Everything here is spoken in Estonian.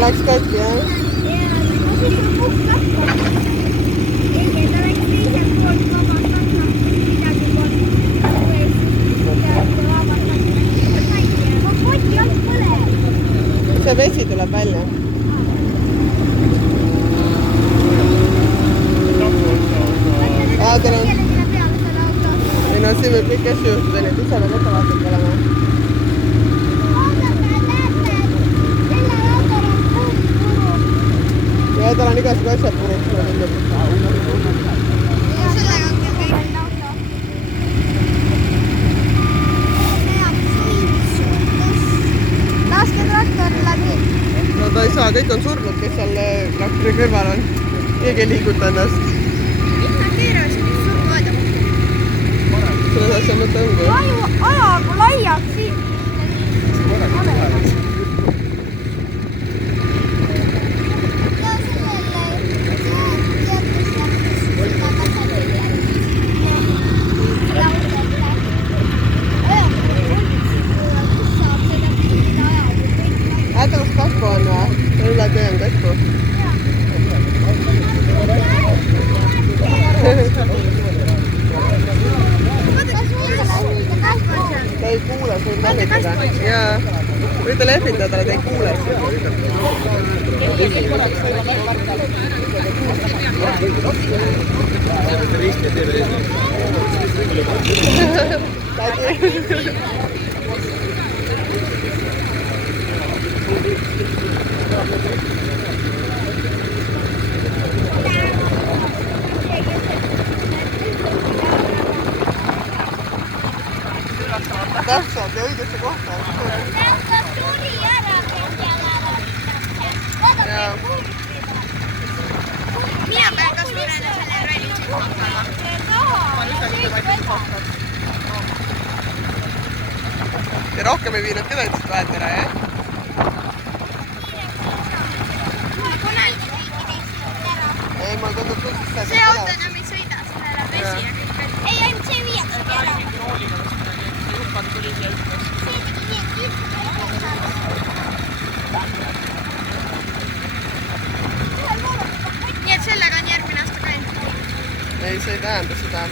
Läks katki, jah? Jaa, ma siis on puhk katki. Ei, ta läks teiselt poolt vabastanud, midagi poolt. Ma poti alt põleb. See vesi tuleb välja. Tere. Ei no, siin võib kõik asju juhtuda, nii et ise veel ettevaatlik olema. Ja tal on igasugused asjad puruks, mulle tundub. Sellega on küll kõik auto. Laske traktor läbi. No ta ei saa, kõik on surnud, kes seal traktori kõrval on. Keegi ei liiguta ennast. Ikka keerasin, mis surnu aeda. Selles asja mõte ongi. Ajagu laiaks siin. Äärtas kasvu on või? Üle töö on kasvu. Ta ei kuule sul lehvitada. Jaa. Ürita lehvitada, ta ei kuule. Täpselt ja õigesse kohta. Tuli ära Jaa. Mina pean ka suurena selle rallisid hakkama. Ja rohkem ei viinud ka täitsa vahet ära, jah? Ei, mulle tundub küll, et See auto enam ei sõida, sellel on vesi ja kõik. Ei, ainult see viiakski ära. Nii et sellega on järgmine aasta ka ilmselt. ei, see ei tähenda seda.